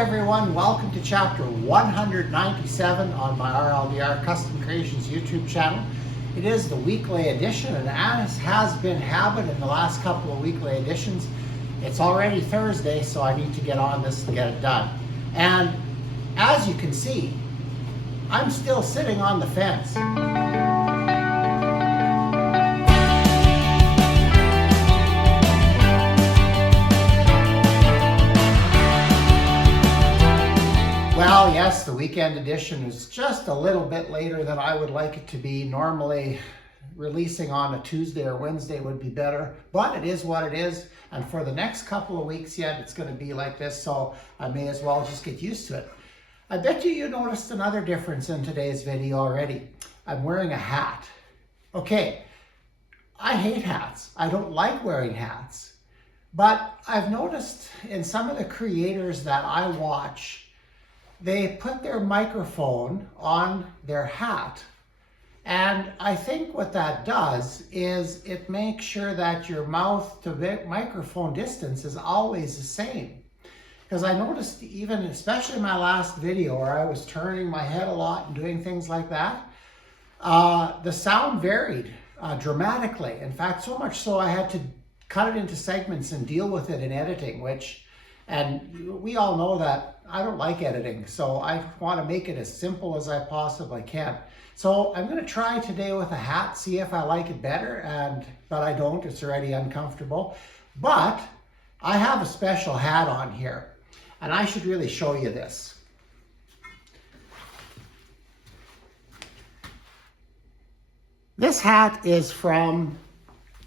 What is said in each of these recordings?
everyone, welcome to chapter 197 on my RLDR Custom Creations YouTube channel. It is the weekly edition, and as has been habit in the last couple of weekly editions, it's already Thursday, so I need to get on this and get it done. And as you can see, I'm still sitting on the fence. Well, yes, the weekend edition is just a little bit later than I would like it to be. Normally, releasing on a Tuesday or Wednesday would be better, but it is what it is. And for the next couple of weeks yet, it's going to be like this, so I may as well just get used to it. I bet you noticed another difference in today's video already. I'm wearing a hat. Okay, I hate hats. I don't like wearing hats. But I've noticed in some of the creators that I watch, they put their microphone on their hat. And I think what that does is it makes sure that your mouth to microphone distance is always the same. Because I noticed even, especially in my last video where I was turning my head a lot and doing things like that, the sound varied dramatically. In fact, so much so I had to cut it into segments and deal with it in editing, and we all know that I don't like editing, so I want to make it as simple as I possibly can. So I'm going to try today with a hat, see if I like it better, but I don't, it's already uncomfortable. But I have a special hat on here, and I should really show you this. This hat is from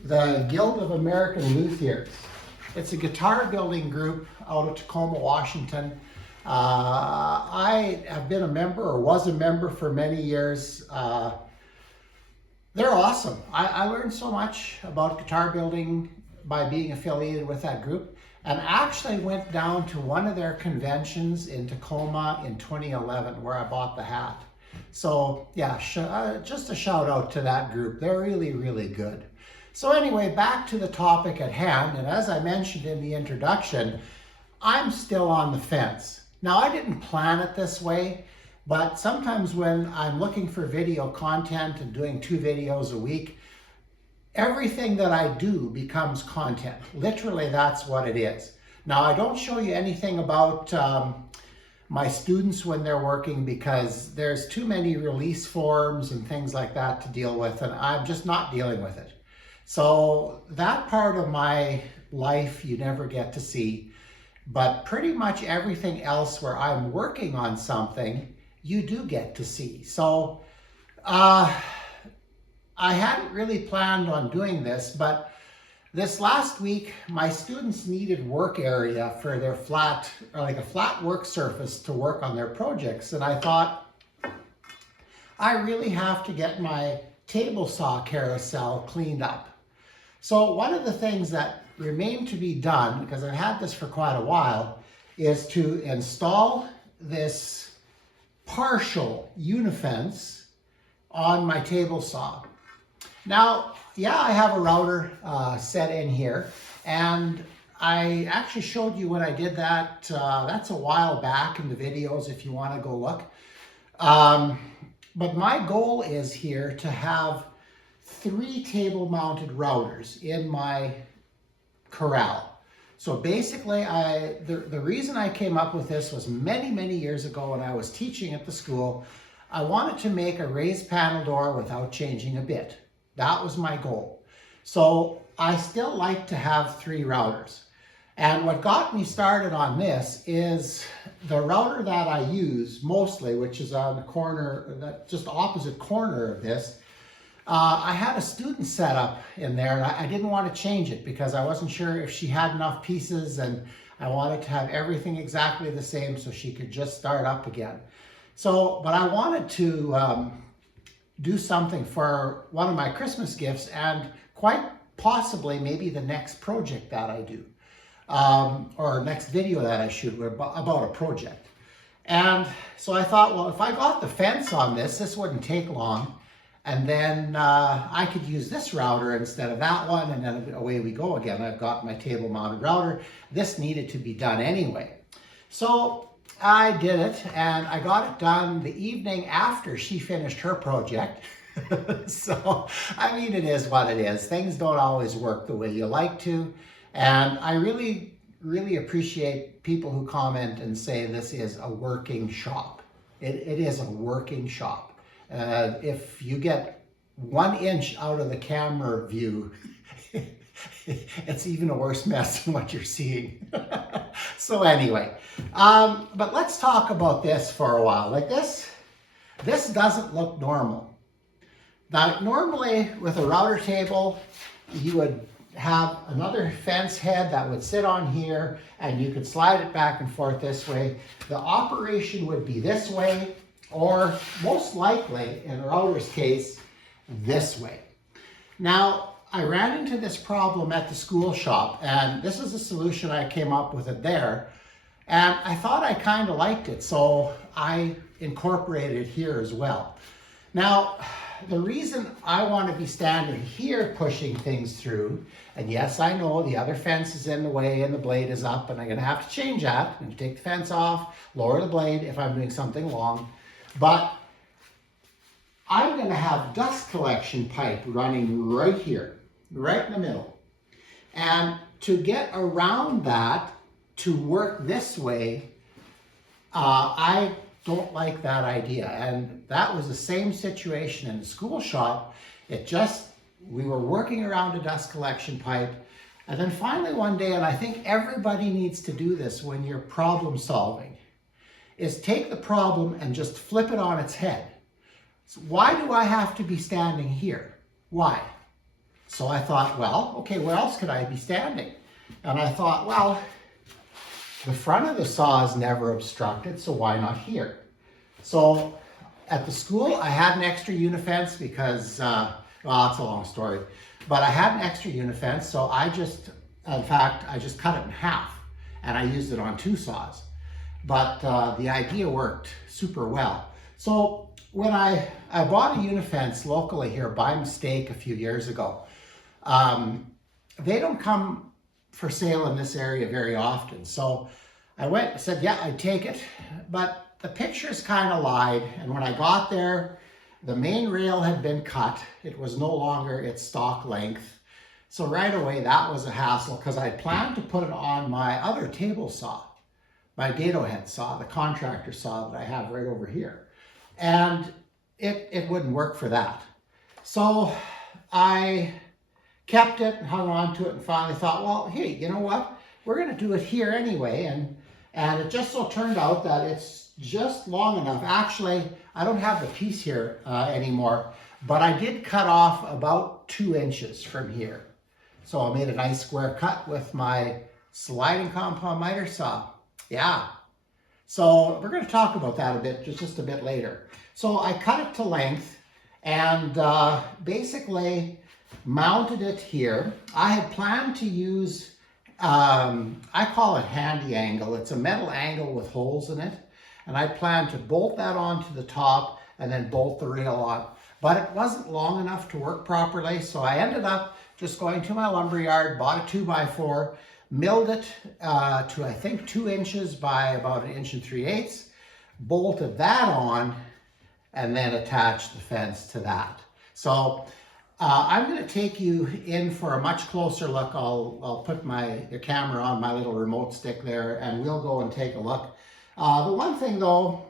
the Guild of American Luthiers. It's a guitar building group out of Tacoma, Washington. I have been a member, or was a member, for many years. They're awesome. I learned so much about guitar building by being affiliated with that group, and actually went down to one of their conventions in Tacoma in 2011 where I bought the hat. So yeah, just a shout out to that group. They're really, really good. So anyway, back to the topic at hand, and as I mentioned in the introduction, I'm still on the fence. Now, I didn't plan it this way, but sometimes when I'm looking for video content and doing 2 videos a week, everything that I do becomes content. Literally, that's what it is. Now, I don't show you anything about my students when they're working because there's too many release forms and things like that to deal with, and I'm just not dealing with it. So that part of my life you never get to see, but pretty much everything else where I'm working on something, you do get to see. So I hadn't really planned on doing this, but this last week, my students needed work area for their flat, or like a flat work surface to work on their projects. And I thought, I really have to get my table saw carousel cleaned up. So one of the things that remained to be done, because I've had this for quite a while, is to install this partial unifence on my table saw. Now, yeah, I have a router set in here, and I actually showed you when I did that. That's a while back in the videos if you want to go look. But my goal is here to have 3 table mounted routers in my corral. So basically, the reason I came up with this was many years ago when I was teaching at the school. I wanted to make a raised panel door without changing a bit. That was my goal. So I still like to have 3 routers. And what got me started on this is the router that I use mostly, which is on the corner, just opposite corner of this. I had a student set up in there, and I didn't want to change it because I wasn't sure if she had enough pieces, and I wanted to have everything exactly the same so she could just start up again. So, but I wanted to do something for one of my Christmas gifts, and quite possibly maybe the next project that I do, or next video that I shoot about a project. And so I thought, well, if I got the fence on this, this wouldn't take long. And then I could use this router instead of that one, and then away we go again. I've got my table mounted router. This needed to be done anyway. So I did it, and I got it done the evening after she finished her project. So, I mean, it is what it is. Things don't always work the way you like to. And I really, really appreciate people who comment and say this is a working shop. It is a working shop. If you get 1 inch out of the camera view, it's even a worse mess than what you're seeing. So anyway, but let's talk about this for a while. Like this doesn't look normal. Now, normally with a router table, you would have another fence head that would sit on here and you could slide it back and forth this way. The operation would be this way, or most likely, in a router's case, this way. Now, I ran into this problem at the school shop, and this is a solution I came up with it there, and I thought I kind of liked it, so I incorporated it here as well. Now, the reason I want to be standing here pushing things through, and yes, I know the other fence is in the way and the blade is up, and I'm going to have to change that. I'm going to take the fence off, lower the blade if I'm doing something long, but I'm going to have dust collection pipe running right here, right in the middle. And to get around that, to work this way, I don't like that idea. And that was the same situation in the school shop. We were working around a dust collection pipe. And then finally one day, and I think everybody needs to do this when you're problem solving, is take the problem and just flip it on its head. So why do I have to be standing here? Why? So I thought, well, okay, where else could I be standing? And I thought, well, the front of the saw is never obstructed, so why not here? So at the school, I had an extra unifence because, well, it's a long story, but I had an extra unifence, so I just cut it in half, and I used it on 2 saws. But the idea worked super well. So when I bought a unifence locally here by mistake a few years ago, they don't come for sale in this area very often. So I went and said, yeah, I'd take it, but the pictures kind of lied. And when I got there, the main rail had been cut. It was no longer its stock length. So right away, that was a hassle because I planned to put it on my other table saw, my dado head saw, the contractor saw that I have right over here. And it wouldn't work for that. So I kept it and hung on to it and finally thought, well, hey, you know what? We're going to do it here anyway. And it just so turned out that it's just long enough. Actually, I don't have the piece here anymore, but I did cut off about 2 inches from here. So I made a nice square cut with my sliding compound miter saw. Yeah. So we're going to talk about that a bit, just a bit later. So I cut it to length and basically mounted it here. I had planned to use, I call it handy angle. It's a metal angle with holes in it. And I planned to bolt that onto the top and then bolt the rail on. But it wasn't long enough to work properly. So I ended up just going to my lumber yard, bought a 2x4, milled it to I think 2 inches by about 1 3/8 inches, bolted that on, and then attached the fence to that. So I'm going to take you in for a much closer look. I'll put the camera on my little remote stick there, and we'll go and take a look. The one thing though,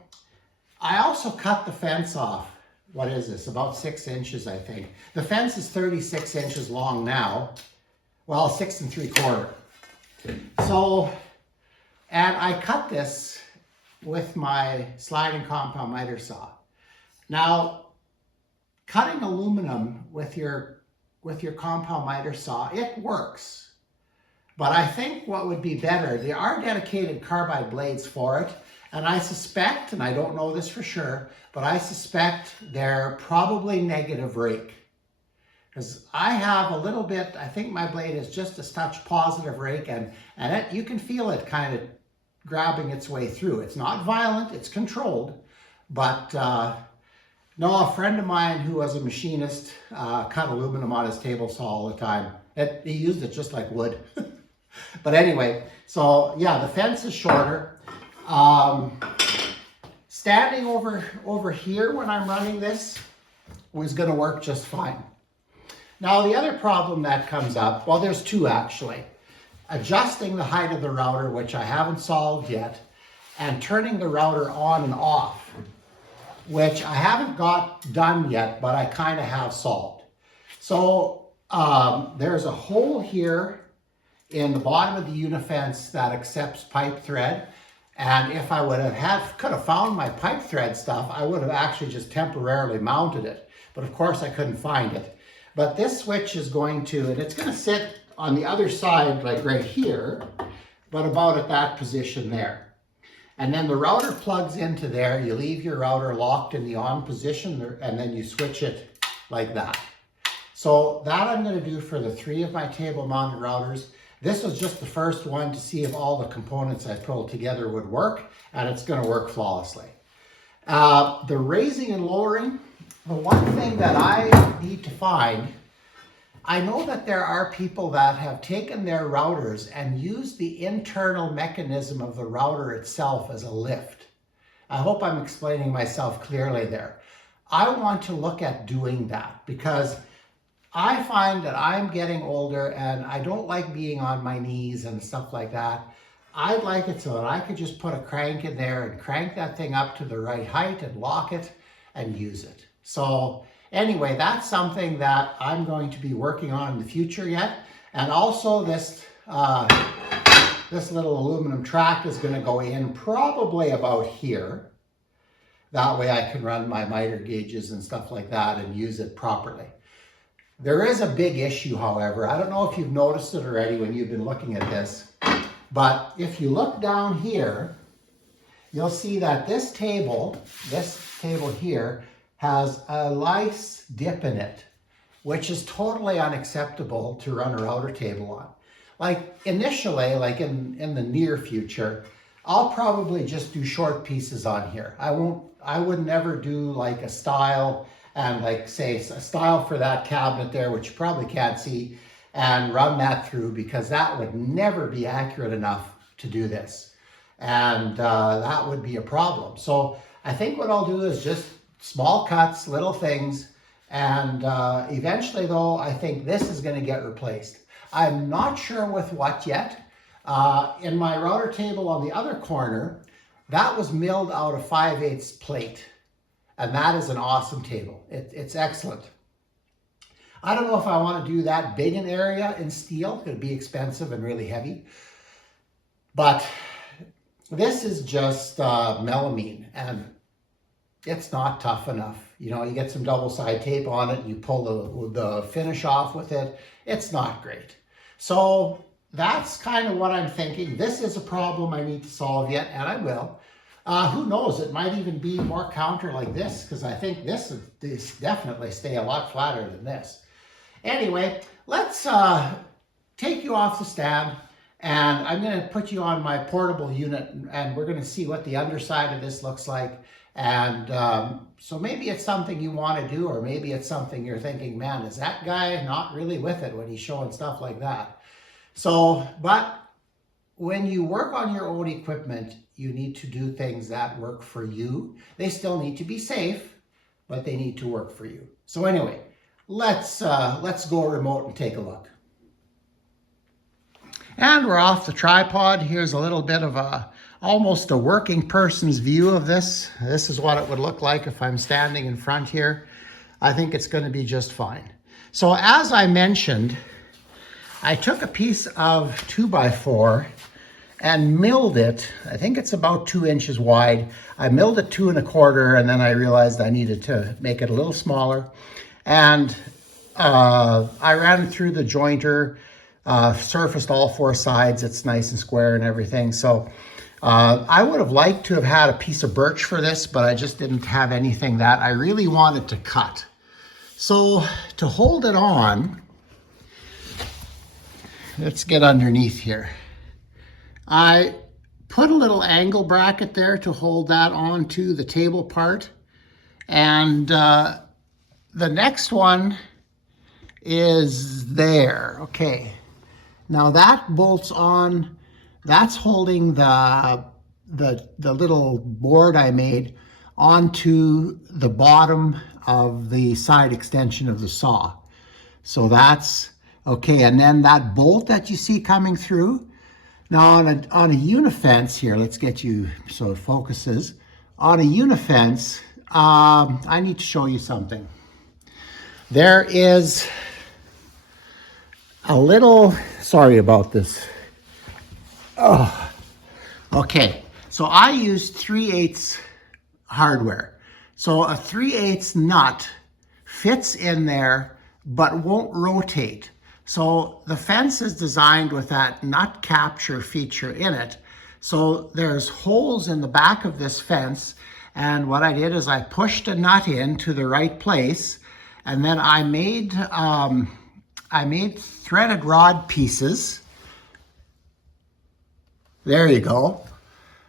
I also cut the fence off. What is this? About 6 inches, I think. The fence is 36 inches long now. Well, 6 3/4. So, and I cut this with my sliding compound miter saw. Now, cutting aluminum with your compound miter saw, it works. But I think what would be better, there are dedicated carbide blades for it, and I suspect, and I don't know this for sure, but I suspect they're probably negative rake. Because I have a little bit, I think my blade is just a touch positive rake, and you can feel it kind of grabbing its way through. It's not violent, it's controlled, but no, a friend of mine who was a machinist cut aluminum on his table saw all the time. He used it just like wood. But anyway, so yeah, the fence is shorter. Standing over here when I'm running this was going to work just fine. Now the other problem that comes up, well, there's two actually. Adjusting the height of the router, which I haven't solved yet, and turning the router on and off, which I haven't got done yet, but I kind of have solved. So there's a hole here in the bottom of the unifence that accepts pipe thread. And if I would have could have found my pipe thread stuff, I would have actually just temporarily mounted it. But of course I couldn't find it. But this switch is going to, and it's going to sit on the other side, like right here, but about at that position there. And then the router plugs into there. You leave your router locked in the on position, and then you switch it like that. So that I'm going to do for the 3 of my table mounted routers. This was just the first one to see if all the components I pulled together would work, and it's going to work flawlessly. The raising and lowering, the one thing that I need to find, I know that there are people that have taken their routers and used the internal mechanism of the router itself as a lift. I hope I'm explaining myself clearly there. I want to look at doing that because I find that I'm getting older and I don't like being on my knees and stuff like that. I'd like it so that I could just put a crank in there and crank that thing up to the right height and lock it and use it. So anyway, that's something that I'm going to be working on in the future yet. And also this little aluminum track is going to go in probably about here. That way I can run my miter gauges and stuff like that and use it properly. There is a big issue, however. I don't know if you've noticed it already when you've been looking at this, but if you look down here, you'll see that this table here, has a nice dip in it, which is totally unacceptable to run a router table on. Like initially, like in the near future, I'll probably just do short pieces on here. I would never do like a style and like say a style for that cabinet there, which you probably can't see, and run that through because that would never be accurate enough to do this. And that would be a problem. So I think what I'll do is just small cuts, little things, and eventually though, I think this is gonna get replaced. I'm not sure with what yet. In my router table on the other corner, that was milled out of 5/8 plate. And that is an awesome table. It's excellent. I don't know if I want to do that big an area in steel. It'd be expensive and really heavy. But this is just melamine, and it's not tough enough. You know, you get some double side tape on it, and you pull the finish off with it. It's not great. So that's kind of what I'm thinking. This is a problem I need to solve yet, and I will. Who knows, it might even be more counter like this, because I think this definitely stay a lot flatter than this. Anyway, let's take you off the stand, and I'm going to put you on my portable unit, and we're going to see what the underside of this looks like. And so maybe it's something you want to do, or maybe it's something you're thinking, man, is that guy not really with it when he's showing stuff like that? So, but when you work on your own equipment, you need to do things that work for you. They still need to be safe, but they need to work for you. So anyway, let's go remote and take a look. And we're off the tripod. Here's a little bit of almost a working person's view of this. This is what it would look like if I'm standing in front here. I think it's going to be just fine. So as I mentioned, I took a piece of 2x4 and milled it. I think it's about 2 inches wide. I milled it 2 1/4, and then I realized I needed to make it a little smaller. And I ran it through the jointer, surfaced all 4 sides. It's nice and square and everything. So I would have liked to have had a piece of birch for this, but I just didn't have anything that I really wanted to cut. So to hold it on, let's get underneath here. I put a little angle bracket there to hold that onto the table part. And the next one is there. Okay. Now that bolts on, that's holding the the little board I made onto the bottom of the side extension of the saw. So that's okay. And then that bolt that you see coming through, now on a unifence here, let's get you so it focuses. On a unifence, I need to show you something. There is a little, sorry about this. Oh, okay. So I use 3/8 hardware. So a 3/8 nut fits in there, but won't rotate. So the fence is designed with that nut capture feature in it. So there's holes in the back of this fence. And what I did is I pushed a nut in to the right place. And then I made threaded rod pieces. There you go.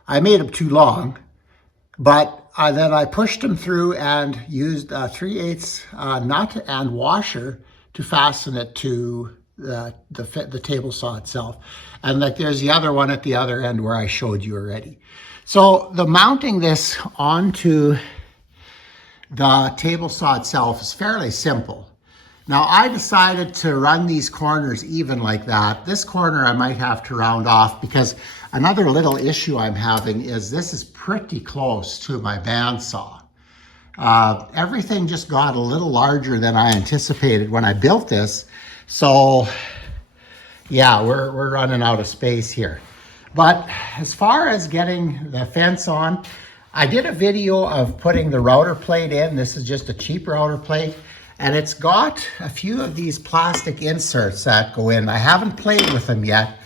I made them too long, but then I pushed them through and used a 3/8 nut and washer to fasten it to the table saw itself. And like there's the other one at the other end where I showed you already. So the mounting this onto the table saw itself is fairly simple. Now I decided to run these corners even like that. This corner I might have to round off because another little issue I'm having is this is pretty close to my bandsaw. Everything just got a little larger than I anticipated when I built this. So yeah, we're running out of space here. But as far as getting the fence on, I did a video of putting the router plate in. This is just a cheap router plate. And it's got a few of these plastic inserts that go in. I haven't played with them yet,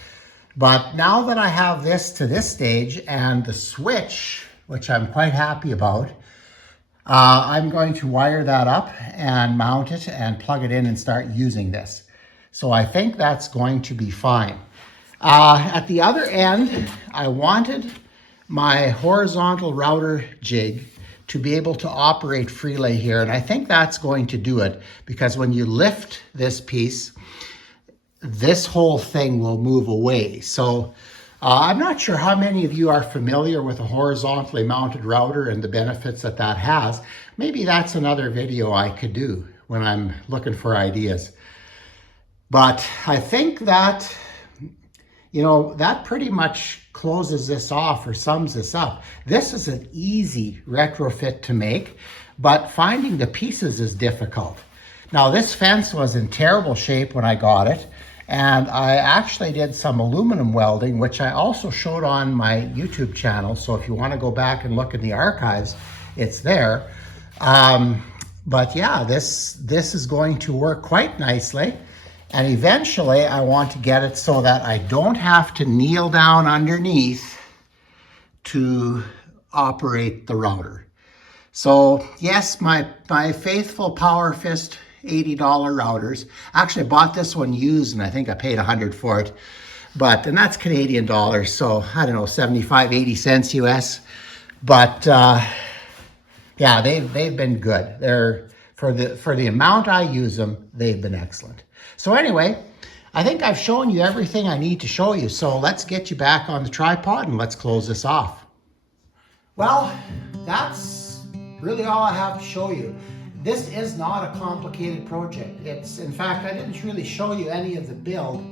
but now that I have this to this stage and the switch, which I'm quite happy about, I'm going to wire that up and mount it and plug it in and start using this. So I think that's going to be fine. At the other end, I wanted my horizontal router jig to be able to operate freely here. And I think that's going to do it because when you lift this piece, this whole thing will move away. So I'm not sure how many of you are familiar with a horizontally mounted router and the benefits that that has. Maybe that's another video I could do when I'm looking for ideas. But I think that, you know, that pretty much closes this off or sums this up. This is an easy retrofit to make, but finding the pieces is difficult. Now this fence was in terrible shape when I got it, and I actually did some aluminum welding, which I also showed on my YouTube channel. So if you want to go back and look in the archives, it's there. But yeah, this is going to work quite nicely. And eventually I want to get it so that I don't have to kneel down underneath to operate the router. So yes, my faithful Power Fist $80 routers. Actually, I bought this one used and I think I paid $100 for it. And that's Canadian dollars, so I don't know, 75, 80 cents US. But yeah, they've been good. They're for the amount I use them, they've been excellent. So anyway, I think I've shown you everything I need to show you. So let's get you back on the tripod and let's close this off. Well, that's really all I have to show you. This is not a complicated project. In fact, I didn't really show you any of the build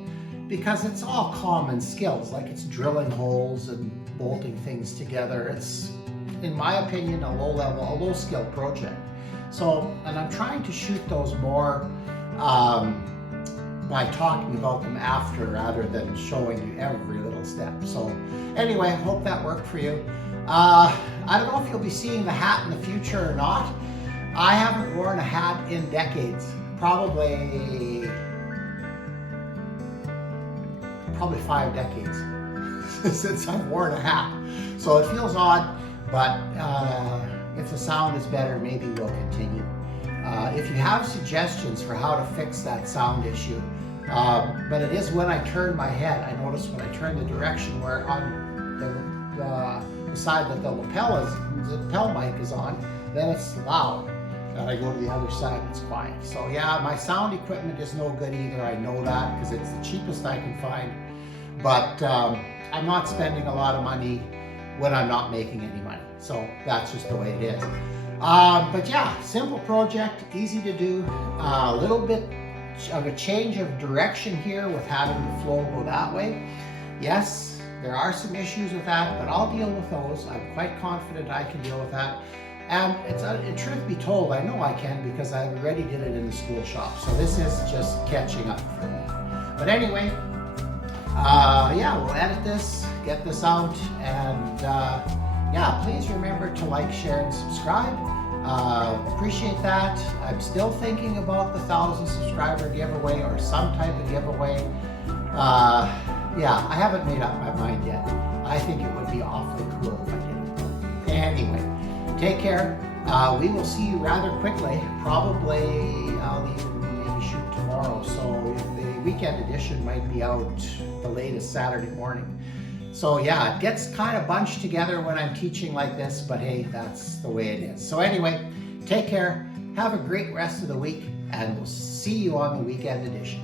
because it's all common skills, like it's drilling holes and bolting things together. It's, in my opinion, a low skill project. So, and I'm trying to shoot those more by talking about them after rather than showing you every little step. So anyway, I hope that worked for you. I don't know if you'll be seeing the hat in the future or not. I haven't worn a hat in decades, probably 5 decades since I've worn a hat. So it feels odd, but if the sound is better, maybe we'll continue. If you have suggestions for how to fix that sound issue, but it is when I turn my head. I notice when I turn the direction where on the side that the lapel mic is on, then it's loud. And I go to the other side, it's quiet. So yeah, my sound equipment is no good either. I know that because it's the cheapest I can find. But I'm not spending a lot of money when I'm not making any money. So that's just the way it is. But yeah, simple project, easy to do, a little bit of a change of direction here with having the flow go that way. Yes, there are some issues with that, but I'll deal with those. I'm quite confident I can deal with that. And truth be told, I know I can because I already did it in the school shop. So this is just catching up for me. But anyway, yeah, we'll edit this, get this out, and yeah, please remember to like, share, and subscribe. Appreciate that. I'm still thinking about the 1,000 subscriber giveaway or some type of giveaway. Yeah, I haven't made up my mind yet. I think it would be awfully cool if I did. Anyway, take care. We will see you rather quickly. Probably I'll even maybe shoot tomorrow. So the weekend edition might be out the latest Saturday morning. So yeah, it gets kind of bunched together when I'm teaching like this, but hey, that's the way it is. So anyway, take care, have a great rest of the week, and we'll see you on the weekend edition.